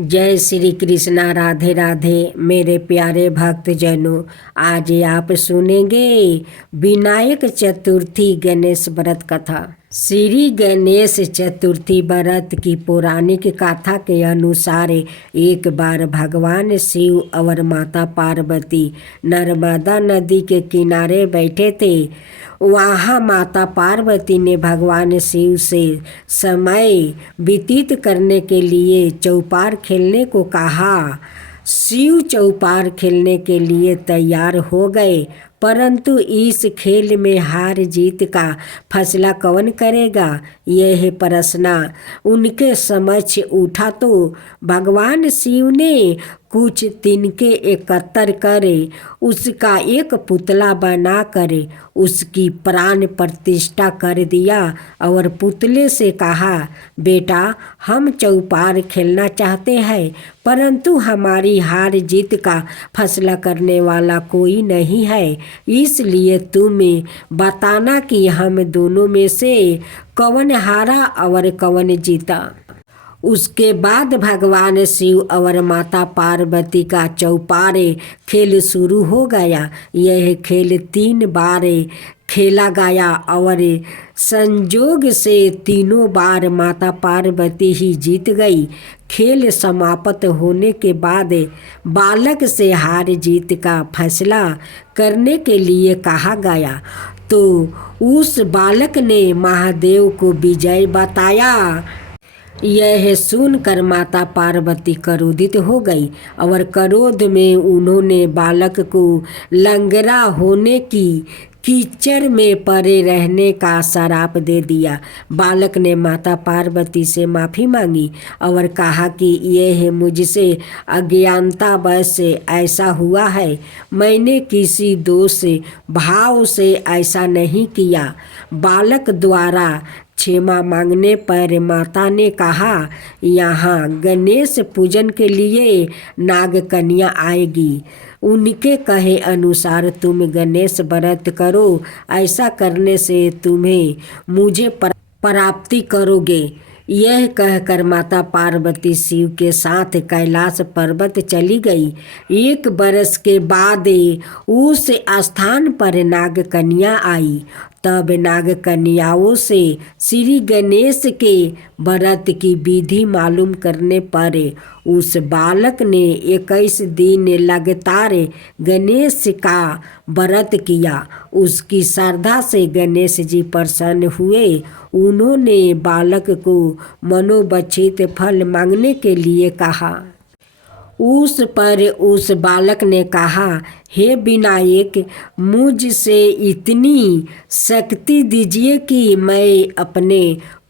जय श्री कृष्णा। राधे राधे मेरे प्यारे भक्त जनों, आज आप सुनेंगे विनायक चतुर्थी गणेश व्रत कथा। श्री गणेश चतुर्थी व्रत की पौराणिक कथा के अनुसार एक बार भगवान शिव और माता पार्वती नर्मदा नदी के किनारे बैठे थे। वहाँ माता पार्वती ने भगवान शिव से समय व्यतीत करने के लिए चौपार खेलने को कहा। शिव चौपार खेलने के लिए तैयार हो गए, परंतु इस खेल में हार जीत का फैसला कौन करेगा, यह प्रश्न उनके समक्ष उठा। तो भगवान शिव ने कुछ तिनके एकत्र करे उसका एक पुतला बना कर उसकी प्राण प्रतिष्ठा कर दिया और पुतले से कहा, बेटा, हम चौपार खेलना चाहते हैं, परंतु हमारी हार जीत का फैसला करने वाला कोई नहीं है, इसलिए तुम्हें बताना कि हम दोनों में से कौन हारा और कौन जीता। उसके बाद भगवान शिव और माता पार्वती का चौपारे खेल शुरू हो गया। यह खेल 3 बार खेला गया और संजोग से तीनों बार माता पार्वती ही जीत गई। खेल समाप्त होने के बाद बालक से हार जीत का फैसला करने के लिए कहा गया, तो उस बालक ने महादेव को विजय बताया। यह सुनकर माता पार्वती क्रोधित हो गई और क्रोध में उन्होंने बालक को लंगड़ा होने की कीचड़ में पड़े रहने का श्राप दे दिया। बालक ने माता पार्वती से माफ़ी मांगी और कहा कि यह मुझसे अज्ञानतावश ऐसा हुआ है, मैंने किसी दोष भाव से ऐसा नहीं किया। बालक द्वारा क्षमा मांगने पर माता ने कहा, यहाँ गणेश पूजन के लिए नाग कन्या आएगी, उनके कहे अनुसार तुम गणेश व्रत करो, ऐसा करने से तुम्हें मुझे प्राप्ति करोगे। यह कहकर माता पार्वती शिव के साथ कैलाश पर्वत चली गई। 1 बरस के बाद उस स्थान पर नाग कन्या आई। तब नाग कन्याओं से श्री गणेश के व्रत की विधि मालूम करने पर उस बालक ने 21 दिन लगातार गणेश का व्रत किया। उसकी श्रद्धा से गणेश जी प्रसन्न हुए। उन्होंने बालक को मनोवांछित फल मांगने के लिए कहा। उस पर उस बालक ने कहा, हे विनायक, मुझसे इतनी शक्ति दीजिए कि मैं अपने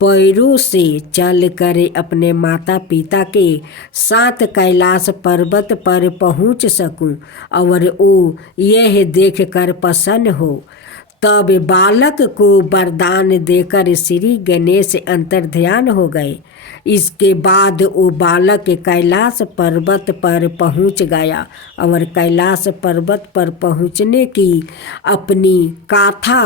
पैरों से चलकर अपने माता पिता के साथ कैलाश पर्वत पर पहुंच सकूं और वो यह देखकर प्रसन्न हो। तब बालक को वरदान देकर श्री गणेश अंतर्ध्यान हो गए। इसके बाद वो बालक कैलाश पर्वत पर पहुंच गया और कैलाश पर्वत पर पहुंचने की अपनी गाथा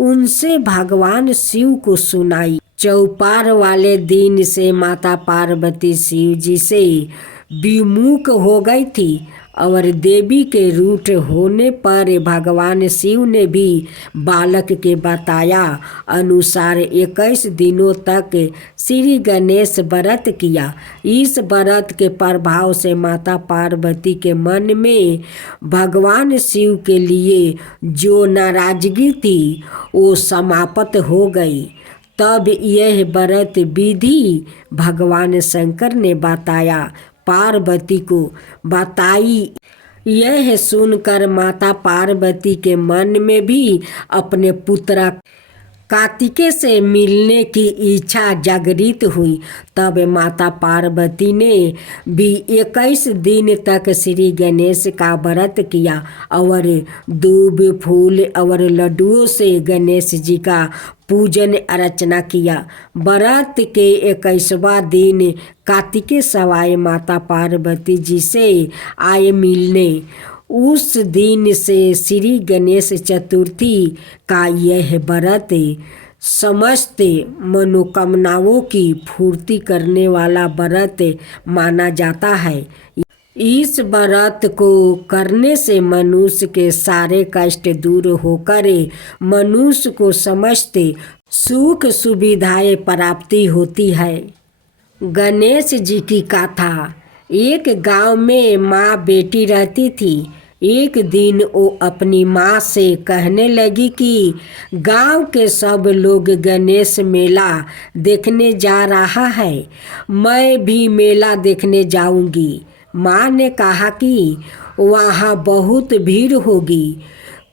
उनसे भगवान शिव को सुनाई। चौपार वाले दिन से माता पार्वती शिव जी से विमुख हो गई थी और देवी के रूठ होने पर भगवान शिव ने भी बालक के बताया अनुसार 21 दिनों तक श्री गणेश व्रत किया। इस व्रत के प्रभाव से माता पार्वती के मन में भगवान शिव के लिए जो नाराजगी थी वो समाप्त हो गई। तब यह व्रत विधि भगवान शंकर ने बताया, पार्वती को बताई। यह सुनकर माता पार्वती के मन में भी अपने पुत्र कार्तिकेय से मिलने की इच्छा जागृत हुई। तब माता पार्वती ने भी 21 दिन तक श्री गणेश का व्रत किया और दूब फूल और लड्डुओं से गणेश जी का पूजन अर्चना किया। व्रत के 21वां दिन कार्तिकेय सवाए माता पार्वती जी से आए मिलने। उस दिन से श्री गणेश चतुर्थी का यह व्रत समस्त मनोकामनाओं की पूर्ति करने वाला व्रत माना जाता है। इस व्रत को करने से मनुष्य के सारे कष्ट दूर होकर मनुष्य को समस्त सुख सुविधाएं प्राप्ति होती है। गणेश जी की कथा। एक गांव में माँ बेटी रहती थी। एक दिन वो अपनी माँ से कहने लगी कि गांव के सब लोग गणेश मेला देखने जा रहा है, मैं भी मेला देखने जाऊंगी। माँ ने कहा कि वहाँ बहुत भीड़ होगी,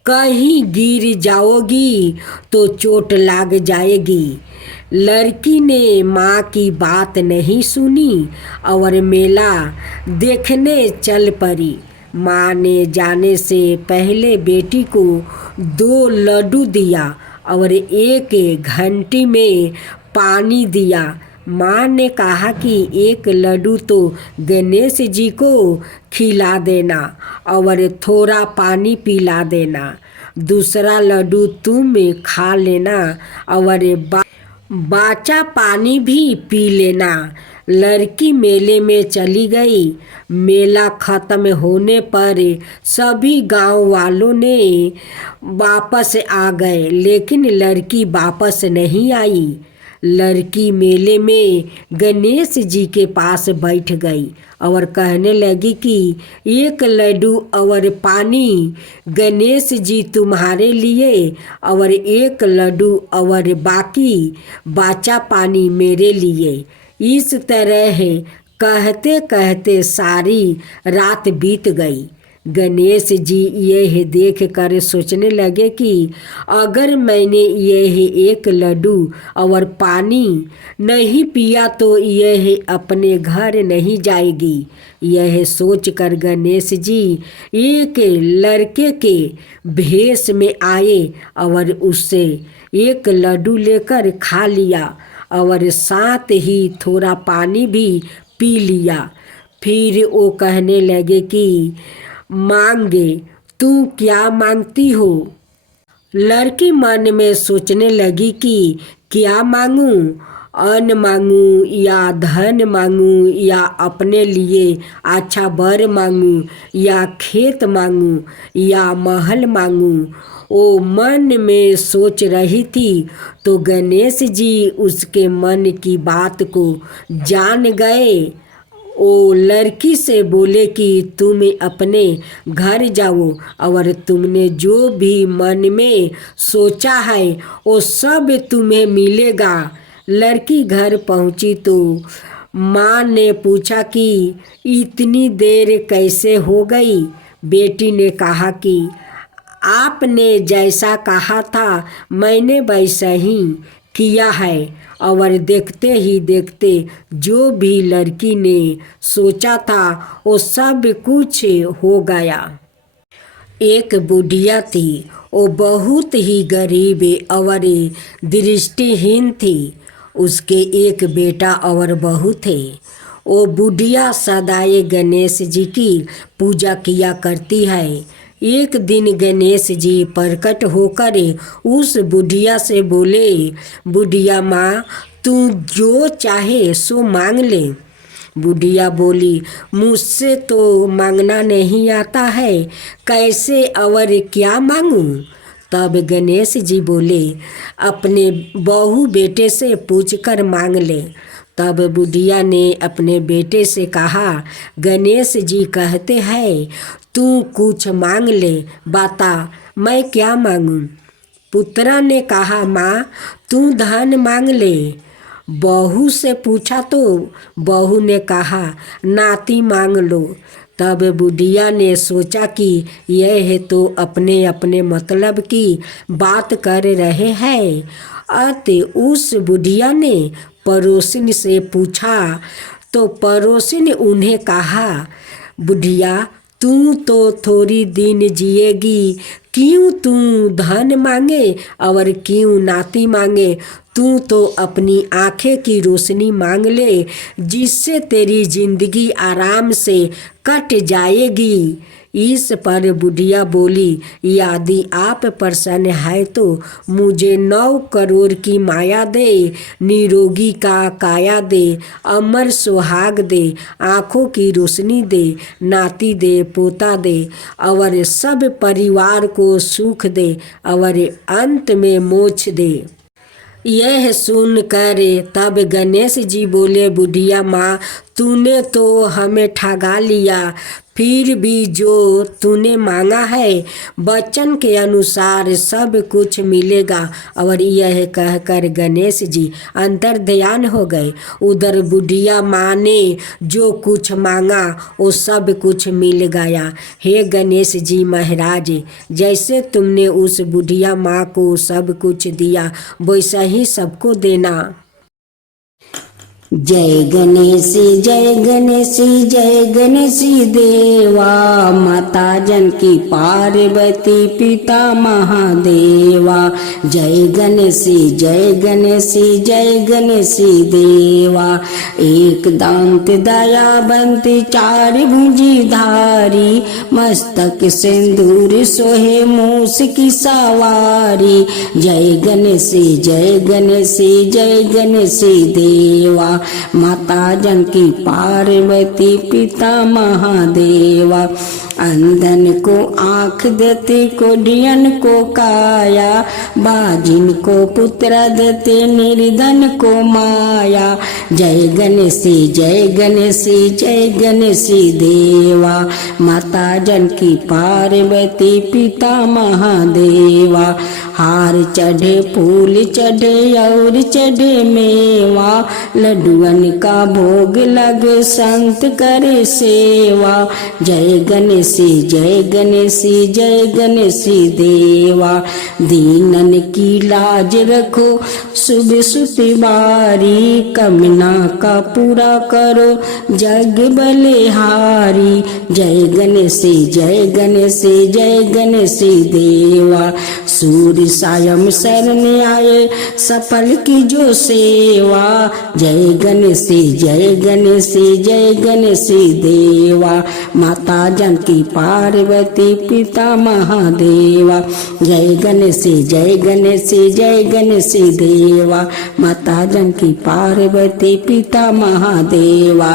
कहीं गिर जाओगी तो चोट लग जाएगी। लड़की ने माँ की बात नहीं सुनी और मेला देखने चल पड़ी। माँ ने जाने से पहले बेटी को 2 लड्डू दिया और 1 घंटी में पानी दिया। माँ ने कहा कि 1 लड्डू तो गणेश जी को खिला देना और थोड़ा पानी पिला देना, दूसरा लड्डू तुम खा लेना और बाचा पानी भी पी लेना। लड़की मेले में चली गई। मेला खत्म होने पर सभी गांव वालों ने वापस आ गए, लेकिन लड़की वापस नहीं आई। लड़की मेले में गणेश जी के पास बैठ गई और कहने लगी कि 1 लड्डू और पानी गणेश जी तुम्हारे लिए और 1 लड्डू और बाकी बाचा पानी मेरे लिए। इस तरह कहते कहते सारी रात बीत गई। गणेश जी यह देख कर सोचने लगे कि अगर मैंने यह 1 लड्डू और पानी नहीं पिया तो यह अपने घर नहीं जाएगी। यह सोचकर गणेश जी एक लड़के के भेष में आए और उससे 1 लड्डू लेकर खा लिया और साथ ही थोड़ा पानी भी पी लिया। फिर वो कहने लगे कि मांगे, तू क्या मांगती हो? लड़की मन में सोचने लगी कि क्या मांगूं, अन्न मांगूं या धन मांगूं या अपने लिए अच्छा वर मांगूं या खेत मांगूं या महल मांगूं। वो मन में सोच रही थी तो गणेश जी उसके मन की बात को जान गए। वो लड़की से बोले कि तुम अपने घर जाओ और तुमने जो भी मन में सोचा है वो सब तुम्हें मिलेगा। लड़की घर पहुंची तो माँ ने पूछा कि इतनी देर कैसे हो गई? बेटी ने कहा कि आपने जैसा कहा था मैंने वैसा ही किया है और देखते ही देखते जो भी लड़की ने सोचा था वो सब कुछ हो गया। एक बुढ़िया थी, वो बहुत ही गरीब और दृष्टिहीन थी। उसके एक बेटा और बहू थे। वो बुढ़िया सदाए गणेश जी की पूजा किया करती है। एक दिन गणेश जी प्रकट होकर उस बुढ़िया से बोले, बुढ़िया माँ, तू जो चाहे सो मांग ले। बुढ़िया बोली, मुझसे तो मांगना नहीं आता है, कैसे और क्या मांगूं? तब गणेश जी बोले, अपने बहू बेटे से पूछकर मांग ले। तब बुढ़िया ने अपने बेटे से कहा, गणेश जी कहते हैं तू कुछ मांग ले, बता मैं क्या मांगूं? पुत्रा ने कहा, माँ तू धन मांग ले। बहू से पूछा तो बहू ने कहा, नाती मांग लो। तब बुढ़िया ने सोचा कि यह तो अपने अपने मतलब की बात कर रहे हैं। अतः उस बुढ़िया ने पड़ोसिन से पूछा तो पड़ोसिन उन्हें कहा, बुढ़िया तू तो थोड़ी दिन जिएगी, क्यों तू धन मांगे और क्यों नाती मांगे? तू तो अपनी आंखें की रोशनी मांग ले, जिससे तेरी जिंदगी आराम से कट जाएगी। इस पर बुढ़िया बोली, यदि आप प्रसन्न है तो मुझे 9 करोड़ की माया दे, निरोगी का काया दे, अमर सुहाग दे, आँखों की रोशनी दे, नाती दे, पोता दे, और सब परिवार को सुख दे, और अंत में मोक्ष दे। यह सुनकर तब गणेश जी बोले, बुढ़िया माँ, तूने तो हमें ठगा लिया, फिर भी जो तूने मांगा है वचन के अनुसार सब कुछ मिलेगा। और यह कहकर गणेश जी अंतर ध्यान हो गए। उधर बुढ़िया माँ ने जो कुछ मांगा वो सब कुछ मिल गया। हे गणेश जी महाराज, जैसे तुमने उस बुढ़िया माँ को सब कुछ दिया वैसा ही सबको देना। जय गणेश जय गणेश जय गणेश देवा, माता जानकी पार्वती पिता महादेवा। जय गणेश जय गणेश जय गणेश देवा, एक दांत दयावंत चार भुजी धारी, मस्तक सिंदूर सोहे मूस की सवारी। जय गणेश जय गणेश जय गणेश देवा, माता जानकी पार्वती पिता महादेवा। अंधन को आँख देते, कोढ़ियन को काया, बाजिन को पुत्र देते, निर्धन को माया। जय गणेश जय गणेश जय गणेश देवा, माता जानकी पार्वती पिता महादेवा। हार चढ़े फूल चढ़े और चढ़े मेवा, लड्डुअन का भोग लगे संत करे सेवा। जय गणेश जय गणेश जय गणेश देवा, दीनन की लाज रखो सुबह सुतिवारी, कमना का पूरा करो जग बलिहारी। जय गणेश जय गणेश जय गणेश देवा, सूर्य सायं शरण आए सफल की जो सेवा। जय गणेश जय गणेश जय गणेश देवा, माता जानकी पार्वती पिता महादेवा। जय गणेश जय गणेश जय गणेश देवा, माता जानकी पार्वती पिता महादेवा।